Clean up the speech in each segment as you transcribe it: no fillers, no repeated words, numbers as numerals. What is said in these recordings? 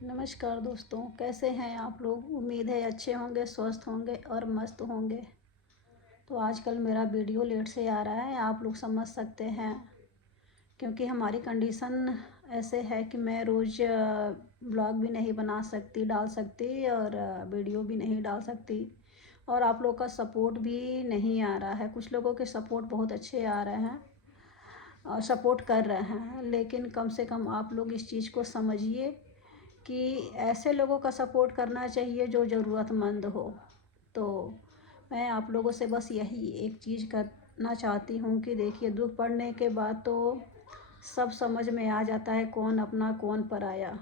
नमस्कार दोस्तों, कैसे हैं आप लोग। उम्मीद है अच्छे होंगे, स्वस्थ होंगे और मस्त होंगे। तो आजकल मेरा वीडियो लेट से आ रहा है, आप लोग समझ सकते हैं, क्योंकि हमारी कंडीशन ऐसे है कि मैं रोज़ ब्लॉग भी नहीं बना सकती, डाल सकती, और वीडियो भी नहीं डाल सकती। और आप लोग का सपोर्ट भी नहीं आ रहा है। कुछ लोगों के सपोर्ट बहुत अच्छे आ रहे हैं और सपोर्ट कर रहे हैं, लेकिन कम से कम आप लोग इस चीज़ को समझिए कि ऐसे लोगों का सपोर्ट करना चाहिए जो ज़रूरतमंद हो। तो मैं आप लोगों से बस यही एक चीज़ करना चाहती हूँ कि देखिए, दुख पड़ने के बाद तो सब समझ में आ जाता है, कौन अपना कौन पराया।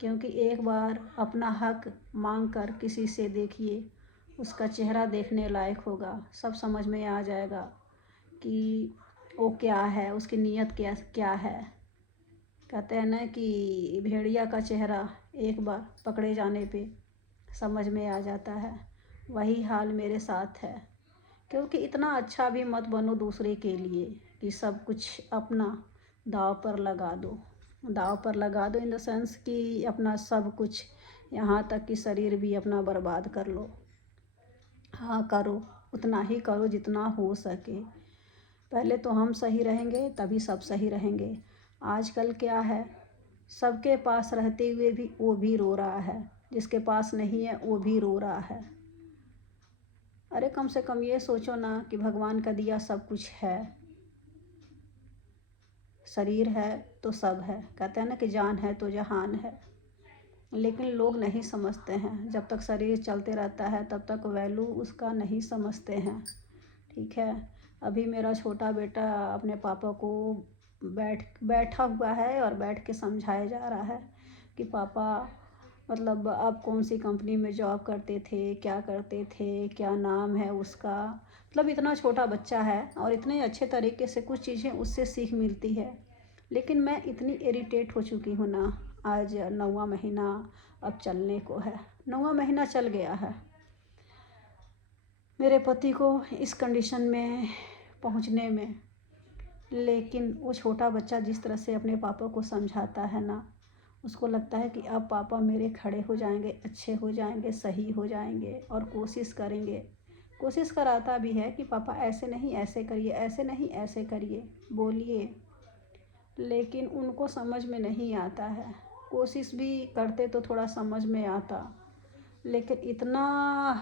क्योंकि एक बार अपना हक मांग कर किसी से देखिए, उसका चेहरा देखने लायक होगा, सब समझ में आ जाएगा कि वो क्या है, उसकी नीयत क्या क्या है। कहते हैं ना कि भेड़िया का चेहरा एक बार पकड़े जाने पे समझ में आ जाता है। वही हाल मेरे साथ है। क्योंकि इतना अच्छा भी मत बनो दूसरे के लिए कि सब कुछ अपना दाव पर लगा दो। दाव पर लगा दो इन द सेंस कि अपना सब कुछ, यहाँ तक कि शरीर भी अपना बर्बाद कर लो। हाँ, करो, उतना ही करो जितना हो सके। पहले तो हम सही रहेंगे तभी सब सही रहेंगे। आजकल क्या है, सबके पास रहते हुए भी वो भी रो रहा है, जिसके पास नहीं है वो भी रो रहा है। अरे कम से कम ये सोचो ना कि भगवान का दिया सब कुछ है। शरीर है तो सब है, कहते हैं ना कि जान है तो जहान है। लेकिन लोग नहीं समझते हैं, जब तक शरीर चलते रहता है तब तक वैल्यू उसका नहीं समझते हैं। ठीक है, अभी मेरा छोटा बेटा अपने पापा को बैठा हुआ है और बैठ के समझाया जा रहा है कि पापा, मतलब आप कौन सी कंपनी में जॉब करते थे, क्या करते थे, क्या नाम है उसका। मतलब इतना छोटा बच्चा है और इतने अच्छे तरीके से कुछ चीज़ें उससे सीख मिलती है। लेकिन मैं इतनी इरिटेट हो चुकी हूँ ना। आज 9वां महीना अब चलने को है, 9वां महीना चल गया है मेरे पति को इस कंडीशन में पहुंचने में। लेकिन वो छोटा बच्चा जिस तरह से अपने पापा को समझाता है ना, उसको लगता है कि अब पापा मेरे खड़े हो जाएंगे, अच्छे हो जाएंगे, सही हो जाएंगे और कोशिश करेंगे। कोशिश कराता भी है कि पापा ऐसे नहीं ऐसे करिए, ऐसे नहीं ऐसे करिए, बोलिए। लेकिन उनको समझ में नहीं आता है। कोशिश भी करते तो थोड़ा समझ में आता, लेकिन इतना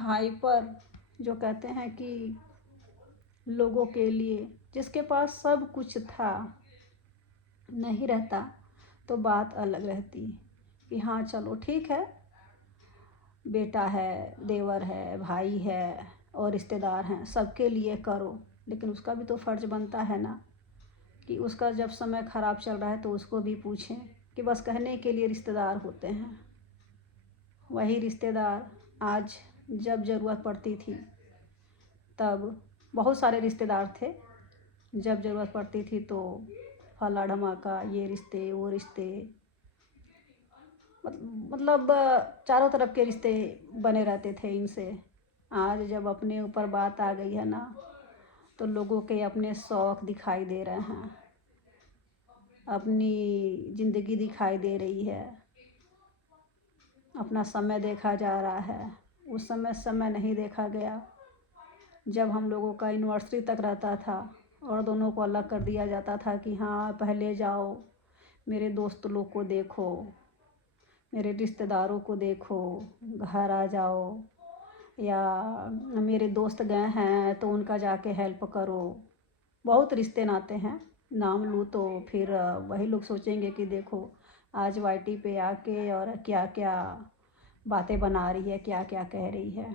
हाइपर, जो कहते हैं कि लोगों के लिए जिसके पास सब कुछ था नहीं रहता तो बात अलग रहती कि हाँ चलो ठीक है, बेटा है, देवर है, भाई है और रिश्तेदार हैं, सबके लिए करो। लेकिन उसका भी तो फ़र्ज़ बनता है ना कि उसका जब समय ख़राब चल रहा है तो उसको भी पूछें। कि बस कहने के लिए रिश्तेदार होते हैं। वही रिश्तेदार आज जब ज़रूरत पड़ती थी तब बहुत सारे रिश्तेदार थे। जब ज़रूरत पड़ती थी तो फला ढमाका, ये रिश्ते वो रिश्ते, मतलब चारों तरफ के रिश्ते बने रहते थे इनसे। आज जब अपने ऊपर बात आ गई है ना, तो लोगों के अपने शौक़ दिखाई दे रहे हैं, अपनी ज़िंदगी दिखाई दे रही है, अपना समय देखा जा रहा है। उस समय नहीं देखा गया जब हम लोगों का यूनिवर्सिटी तक रहता था और दोनों को अलग कर दिया जाता था कि हाँ पहले जाओ, मेरे दोस्त लोग को देखो, मेरे रिश्तेदारों को देखो, घर आ जाओ, या मेरे दोस्त गए हैं तो उनका जाके हेल्प करो। बहुत रिश्ते नाते हैं, नाम लूँ तो फिर वही लोग सोचेंगे कि देखो आज वाईटी पे आके और क्या क्या बातें बना रही है, क्या क्या कह रही है।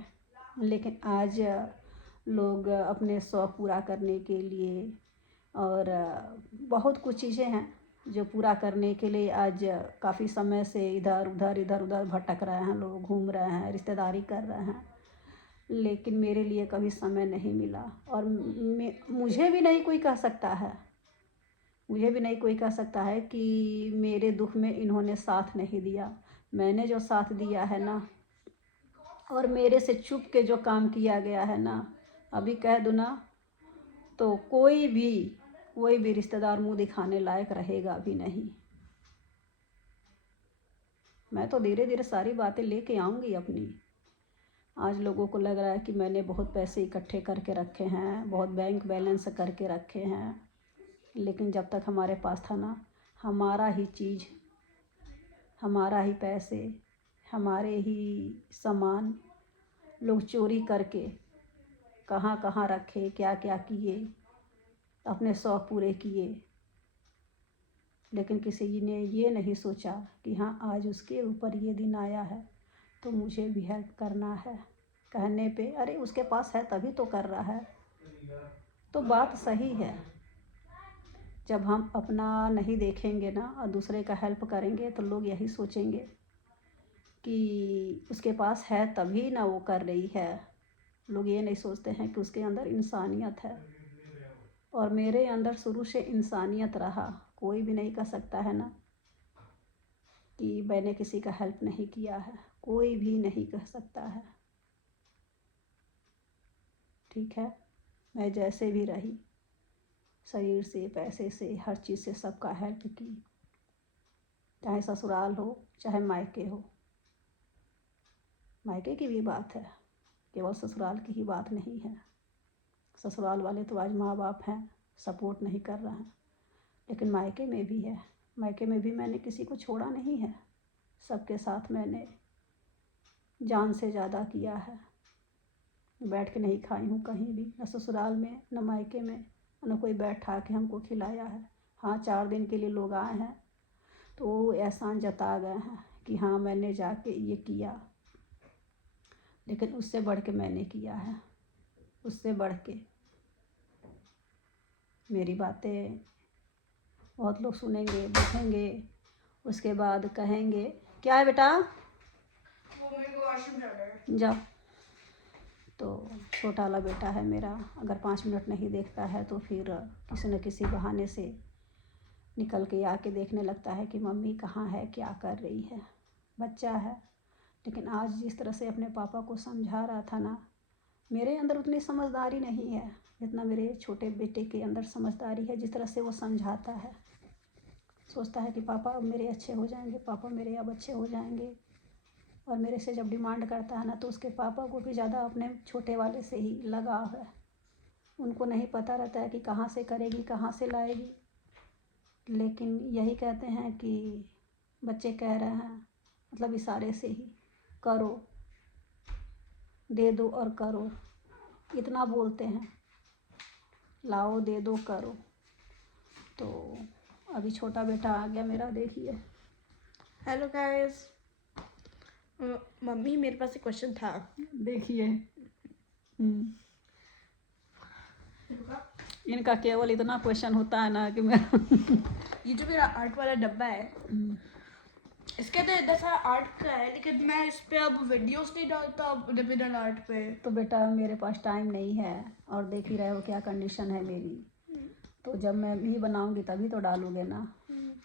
लेकिन आज लोग अपने शौक़ पूरा करने के लिए और बहुत कुछ चीज़ें हैं जो पूरा करने के लिए आज काफ़ी समय से इधर उधर भटक रहे हैं, लोग घूम रहे हैं, रिश्तेदारी कर रहे हैं। लेकिन मेरे लिए कभी समय नहीं मिला और मुझे भी नहीं कोई कह सकता है, मुझे भी नहीं कोई कह सकता है कि मेरे दुख में इन्होंने साथ नहीं दिया। मैंने जो साथ दिया है ना, और मेरे से छुप के जो काम किया गया है ना, अभी कह दूँ ना तो कोई भी रिश्तेदार मुंह दिखाने लायक रहेगा भी नहीं। मैं तो धीरे धीरे सारी बातें लेके आऊँगी अपनी। आज लोगों को लग रहा है कि मैंने बहुत पैसे इकट्ठे करके रखे हैं, बहुत बैंक बैलेंस करके रखे हैं, लेकिन जब तक हमारे पास था ना, हमारा ही चीज़, हमारा ही पैसे, हमारे ही सामान लोग चोरी करके कहाँ कहाँ रखे, क्या क्या किए, अपने शौक़ पूरे किए। लेकिन किसी ने ये नहीं सोचा कि हाँ, आज उसके ऊपर ये दिन आया है तो मुझे भी हेल्प करना है। कहने पे अरे उसके पास है तभी तो कर रहा है। तो बात सही है, जब हम अपना नहीं देखेंगे ना और दूसरे का हेल्प करेंगे तो लोग यही सोचेंगे कि उसके पास है तभी ना वो कर रही है। लोग ये नहीं सोचते हैं कि उसके अंदर इंसानियत है, और मेरे अंदर शुरू से इंसानियत रहा। कोई भी नहीं कह सकता है ना कि मैंने किसी का हेल्प नहीं किया है, कोई भी नहीं कह सकता है। ठीक है, मैं जैसे भी रही, शरीर से, पैसे से, हर चीज़ से सबका हेल्प की, चाहे ससुराल हो चाहे मायके हो। मायके की भी बात है, केवल ससुराल की ही बात नहीं है। ससुराल वाले तो आज माँ बाप हैं, सपोर्ट नहीं कर रहे हैं, लेकिन मायके में भी है। मायके में भी मैंने किसी को छोड़ा नहीं है, सबके साथ मैंने जान से ज़्यादा किया है। बैठ के नहीं खाई हूँ कहीं भी, न ससुराल में न मायके में, न कोई बैठा के हमको खिलाया है। हाँ, 4 दिन के लिए लोग आए हैं तो वो एहसान जता गए हैं कि हाँ मैंने जाके ये किया, लेकिन उससे बढ़ के मैंने किया है। उससे बढ़ के मेरी बातें बहुत लोग सुनेंगे, देखेंगे, उसके बाद कहेंगे क्या है बेटा, वो मेरे को वॉशरूम जाना है। जाओ। तो छोटा वाला बेटा है मेरा, अगर 5 मिनट नहीं देखता है तो फिर किसी न किसी बहाने से निकल के आके देखने लगता है कि मम्मी कहाँ है, क्या कर रही है। बच्चा है, लेकिन आज जिस तरह से अपने पापा को समझा रहा था ना, मेरे अंदर उतनी समझदारी नहीं है जितना मेरे छोटे बेटे के अंदर समझदारी है। जिस तरह से वो समझाता है, सोचता है कि पापा अब मेरे अच्छे हो जाएंगे, पापा मेरे अब अच्छे हो जाएंगे। और मेरे से जब डिमांड करता है ना, तो उसके पापा को भी ज़्यादा अपने छोटे वाले से ही लगाव है। उनको नहीं पता रहता है कि कहाँ से करेगी, कहाँ से लाएगी, लेकिन यही कहते हैं कि बच्चे कह रहे हैं, मतलब इशारे से ही, करो, दे दो और करो, इतना बोलते हैं, लाओ, दे दो, करो। तो अभी छोटा बेटा आ गया मेरा, देखिए। हेलो गाइस, मम्मी मेरे पास एक क्वेश्चन था। देखिए, इनका केवल इतना क्वेश्चन होता है ना कि मैं ये जो मेरा आर्ट वाला डब्बा है, इसके अंदर इतना सारा आर्ट का है, लेकिन मैं इस पे अब वीडियोस नहीं डालता ओरिजिनल आर्ट पे। तो बेटा मेरे पास टाइम नहीं है, और देख ही रहे हो क्या कंडीशन है मेरी। तो जब मैं भी बनाऊंगी तभी तो डालूंगे ना।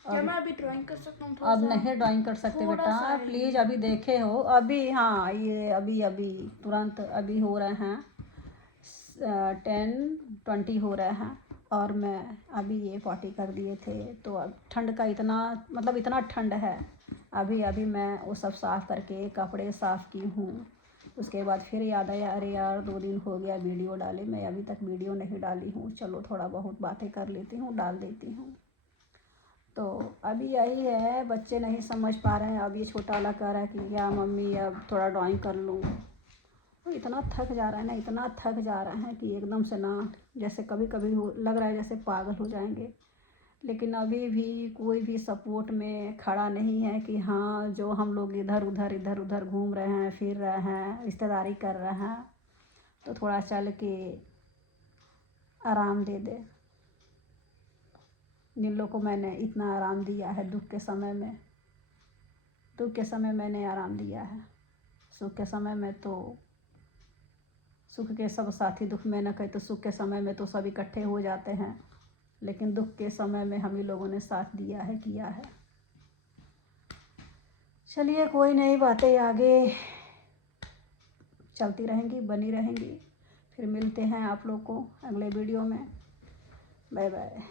क्या मैं अभी ड्राइंग कर सकता हूँ? अब नहीं ड्राइंग कर सकते बेटा, प्लीज़। अभी देखे हो, अभी, हाँ, ये अभी अभी तुरंत अभी हो रहे हैं 10:20 हो रहे हैं, और मैं अभी ये 40 कर दिए थे। तो अब ठंड का इतना, मतलब इतना ठंड है, अभी अभी मैं वो सब साफ़ करके कपड़े साफ़ की हूँ। उसके बाद फिर याद आया, अरे यार 2 दिन हो गया वीडियो डाले, मैं अभी तक वीडियो नहीं डाली हूँ, चलो थोड़ा बहुत बातें कर लेती हूँ, डाल देती हूँ। तो अभी यही है, बच्चे नहीं समझ पा रहे हैं। अब ये छोटा वाला कह रहा है कि क्या मम्मी अब थोड़ा ड्राइंग कर लूँ। तो इतना थक जा रहा है ना, इतना थक जा रहा है कि एकदम से ना, जैसे कभी कभी लग रहा है जैसे पागल हो जाएंगे। लेकिन अभी भी कोई भी सपोर्ट में खड़ा नहीं है कि हाँ, जो हम लोग इधर उधर घूम रहे हैं, फिर रहे हैं, रिश्तेदारी कर रहे हैं, तो थोड़ा चल के आराम दे दे। जिन लोग को मैंने इतना आराम दिया है दुख के समय में, दुख के समय मैंने आराम दिया है। सुख के समय में तो, सुख के सब साथी दुख में न कहे तो सुख के समय में तो सब इकट्ठे हो जाते हैं, लेकिन दुख के समय में हम ही लोगों ने साथ दिया है, किया है। चलिए, कोई नई बातें आगे चलती रहेंगी, बनी रहेंगी। फिर मिलते हैं आप लोग को अगले वीडियो में। Bye bye.